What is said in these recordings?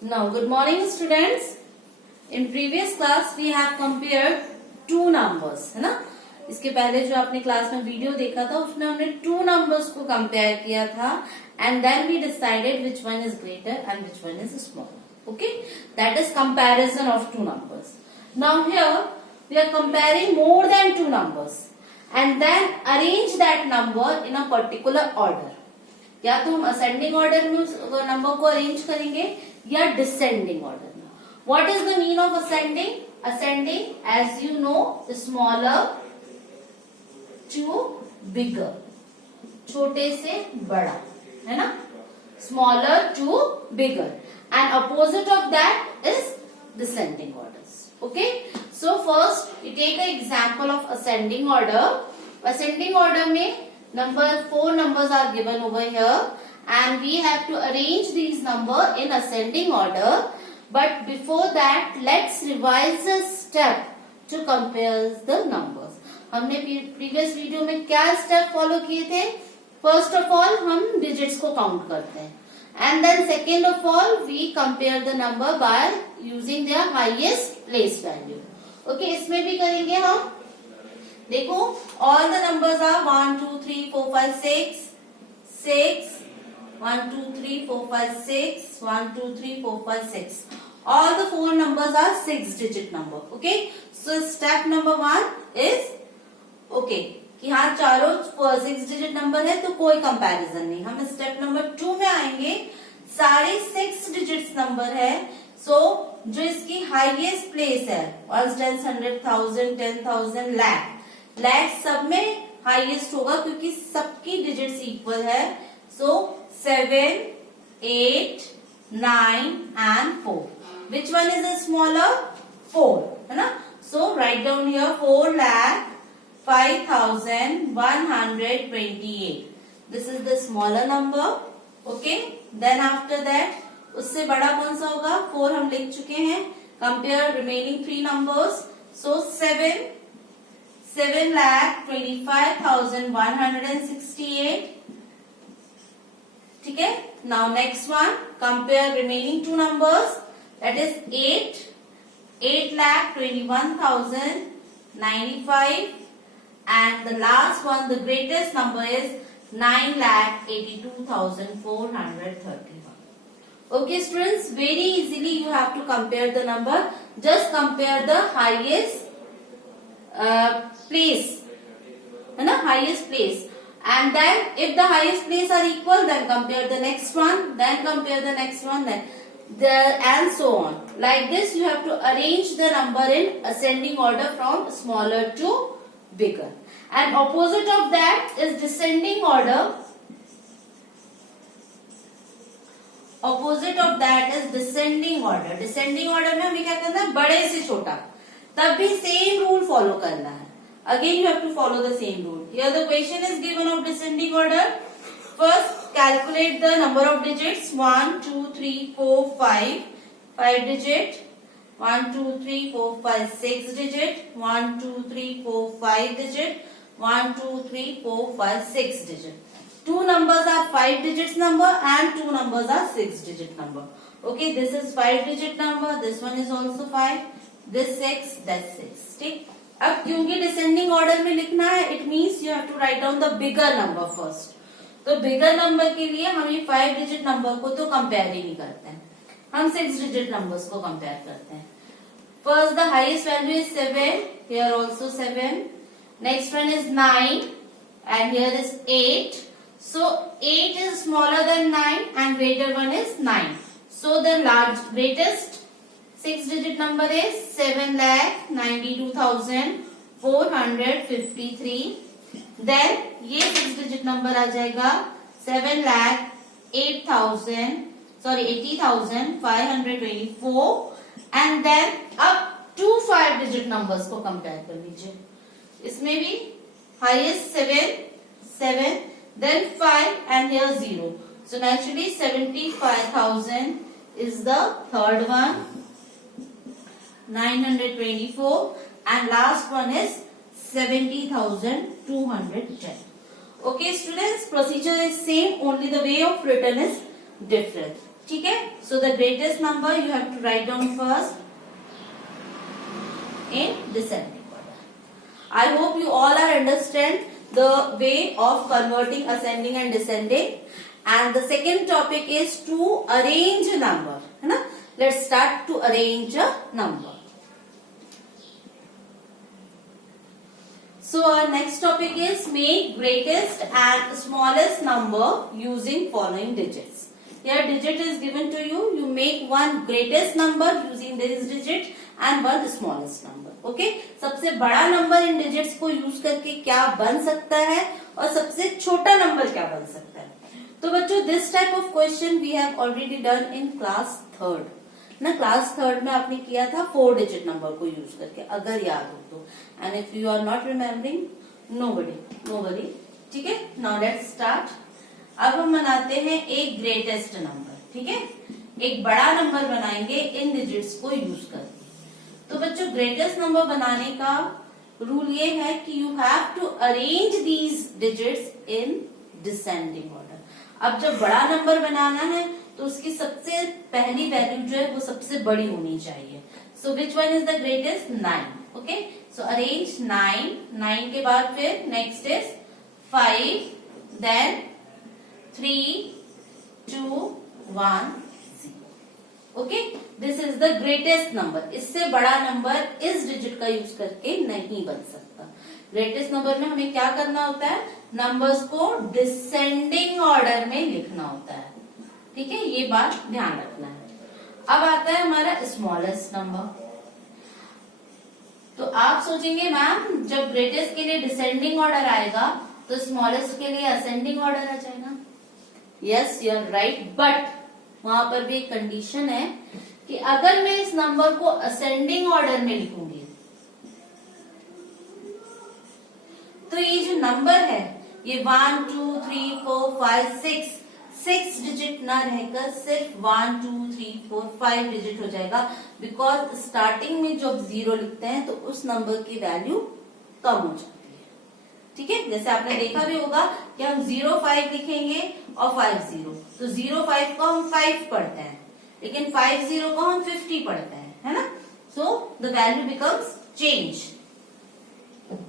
Now, good morning, students. In previous class, we have compared two numbers, है ना? इसके पहले जो आपने क्लास में वीडियो देखा था, उसमें हमने two numbers को compare किया था, and then we decided which one is greater and which one is smaller. Okay, that is comparison of two numbers. Now here we are comparing more than two numbers, and then arrange that number in a particular order. या तो हम ascending order में number को arrange करेंगे या descending order में. What is the mean of ascending? Ascending, as you know, smaller to bigger, छोटे से बड़ा, है ना? Smaller to bigger, and opposite of that is descending orders. Okay, so first we take a example of ascending order. Ascending order में four numbers are given over here, and we have to arrange these numbers in ascending order. But before that, let's revise a step to compare the numbers. हमने previous video में क्या step follow किए थे? First of all, हम digits को count करते हैं, and then second of all, we compare the number by using their highest place value. Okay, इसमें भी करेंगे हम. देखो, all the numbers are 1 2 3 4 5 6 6 1 2 3 4 5 6 1 2 3 4 5 6. All the four numbers are 6-digit number. Okay, so step number 1 is okay कि हाँ चारों 6-digit number है तो कोई कंपैरिजन नहीं. हम स्टेप नंबर 2 में आएंगे, सारे 6 digits number है, so जो इसकी हाईएस्ट प्लेस है 1 10 100 1000 10,000 lakh सब में हाईएस्ट होगा क्योंकि सबकी डिजिट्स इक्वल है. So 7 8 9 and 4. Which one is the smaller? 4, है ना? So write down here 4,05,128. This is the smaller number. Okay, then after that उससे बड़ा कौन सा होगा? 4 हम लिख चुके हैं. Compare remaining 3 numbers. सो 7,25,168. ठीक है. Now next one, compare remaining two numbers, that is 8,21,095, and the last one, the greatest number is 9,82,431. Okay students, very easily you have to compare the number. Just compare the highest place, है ना? highest place, and then if the highest place are equal, then compare the next one, then compare the next one, then and so on. Like this you have to arrange the number in ascending order from smaller to bigger, and opposite of that is descending order. Opposite of that is descending order. Descending order में हमें क्या करना है? बड़े से छोटा. तब भी सेम रूल फॉलो करना है. Again you have to follow the same rule. Here the question is given of descending order. First calculate the number of digits. 1 2 3 4 5 5 digit. 1 2 3 4 5 6 digit. 1 2 3 4 5 digit. 1 2 3 4 5 6 digit. Two numbers are 5 digits number and two numbers are 6 digit number. Okay, this is 5 digit number. This one is also 5. This 6, that's 6. ठीक. अब क्योंकि descending order में लिखना है, it means you have to write down the bigger number first. तो bigger number के लिए हम ये 5 डिजिट नंबर को तो कंपेयर ही नहीं करते हैं, हम 6 डिजिट नंबर्स को कंपेयर करते हैं. First the highest value is 7. Here also 7. Next one is 9 and here is 8. So 8 is smaller than 9 and greater one is 9. So the greatest 6-digit number is 7,92,453. Then ये 6-digit number आ जाएगा 80,524. And then अब 2 5-digit numbers को कंपेयर कर लीजिए. इसमें भी highest 7, then 5 and here 0. So naturally 75,000 is the third one. 924 and last one is 70,210. Okay students, procedure is same, only the way of written is different. ठीक है. So the greatest number you have to write down first in descending order. I hope you all are understand the way of converting ascending and descending. And the second topic is to arrange a number. है ना? Let's start to arrange a number. So our next topic is make greatest and smallest number using following digits. Here digit is given to you. You make one greatest number using this digit and one smallest number. Okay? सबसे बड़ा number in digits को यूज करके क्या बन सकता है और सबसे छोटा नंबर क्या बन सकता है. तो बच्चों this type of question we have already done in class third ना. क्लास थर्ड में आपने किया था 4 डिजिट नंबर को यूज करके, अगर याद हो तो. And if you are not remembering, no worry. ठीक है. Now let's start. अब हम बनाते हैं एक ग्रेटेस्ट नंबर. ठीक है. एक बड़ा नंबर बनाएंगे इन डिजिट्स को यूज करके. तो बच्चों ग्रेटेस्ट नंबर बनाने का रूल ये है कि you have to arrange these digits in descending order. अब जब बड़ा नंबर बनाना है तो उसकी सबसे पहली वैल्यू जो है वो सबसे बड़ी होनी चाहिए. So which one is the greatest? 9. Okay. So arrange 9 के बाद फिर next is 5, then 3, 2, 1. Okay. This is the greatest number. इससे बड़ा नंबर इस डिजिट का यूज करके नहीं बन सकता. ग्रेटेस्ट नंबर में हमें क्या करना होता है? नंबर्स को डिसेंडिंग ऑर्डर में लिखना होता है. ठीक है. ये बात ध्यान रखना है. अब आता है हमारा स्मॉलेस्ट नंबर. तो आप सोचेंगे मैम जब ग्रेटेस्ट के लिए डिसेंडिंग ऑर्डर आएगा तो स्मॉलेस्ट के लिए असेंडिंग ऑर्डर आ जाएगा. Yes, you are right. But वहां पर भी एक कंडीशन है कि अगर मैं इस नंबर को असेंडिंग ऑर्डर में लिखूंगी तो ये जो नंबर है ये 1, 2, 3, 4, 5, 6 डिजिट ना रहकर सिर्फ 1, 2, 3, 4, 5 डिजिट हो जाएगा. बिकॉज स्टार्टिंग में जब 0 लिखते हैं तो उस नंबर की वैल्यू कम हो जाती है. ठीक है. जैसे आपने देखा भी होगा कि हम 0, 5 लिखेंगे और 5, 0. तो 0, 5 को हम 5 पढ़ते हैं, लेकिन 5, 0 को हम 50 पढ़ते हैं. है ना. So the value becomes change.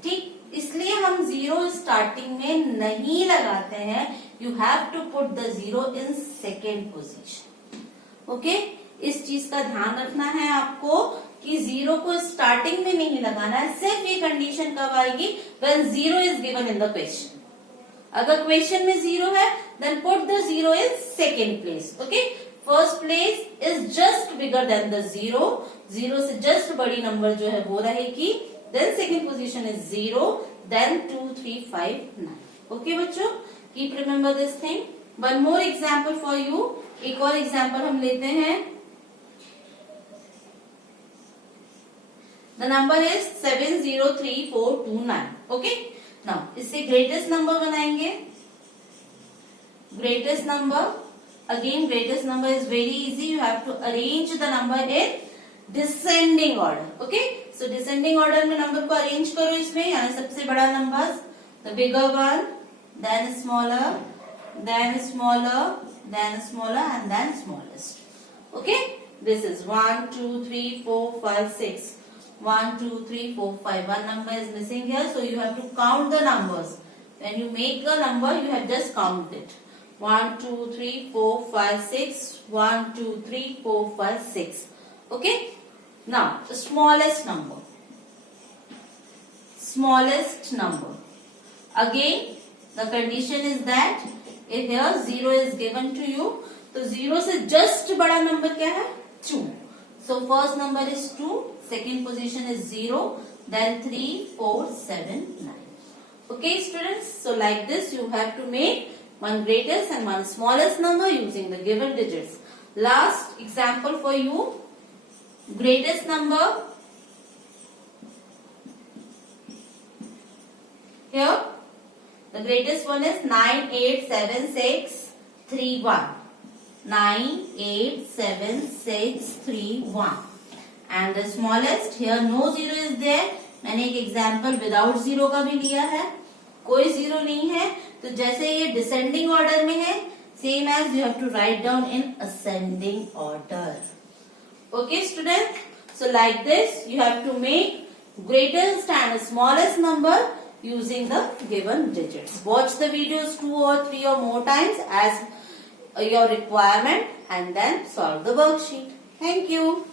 ठीक. इसलिए हम 0 स्टार्टिंग में नहीं लगाते हैं. You have to put the 0 in second position. Okay. इस चीज का ध्यान रखना है आपको कि 0 को स्टार्टिंग में नहीं लगाना है. सिर्फ ये कंडीशन कब आएगी? When 0 is given in the question. अगर क्वेश्चन में 0 है then put the 0 in second place. Okay. First place is just bigger than the 0 से जस्ट बड़ी नंबर जो है वो रहेगी. Then second position is 0, then 2, 3, 5, 9. Okay बच्चों, keep remember this thing. One more example for you. एक और एग्जाम्पल हम लेते हैं. The number is 703429. Okay. Now इससे ग्रेटेस्ट नंबर बनाएंगे. Greatest number, again greatest number is very easy. You have to arrange the number in descending order. Okay. So descending order में number को arrange करो इसमें. यानी सबसे बड़ा number, the bigger one, then smaller, then smaller, then smaller and then smallest. Okay. This is 1, 2, 3, 4, 5, 6. 1, 2, 3, 4, 5. One number is missing here, so you have to count the numbers. When you make a number, you have just count it. 1, 2, 3, 4, 5, 6. 1, 2, 3, 4, 5, 6. Okay. Now the smallest number. Smallest number. Again, the condition is that if here 0 is given to you, तो 0 से just बड़ा number क्या है? 2. So first number is 2. Second position is 0, then 3, 4, 7, 9. Okay students, so like this you have to make one greatest and one smallest number using the given digits. Last example for you. Greatest number. Here the greatest one is 987631. 987631. And the smallest, here no 0 is there. मैंने एक example without 0 का भी लिया है. कोई 0 नहीं है, तो जैसे ये डिसेंडिंग ऑर्डर में है Same as you have to write down in ascending order. Okay, students? So like this, you have to make greatest and smallest number using the given digits. Watch the videos 2 or 3 or more times as your requirement and then solve the worksheet. Thank you.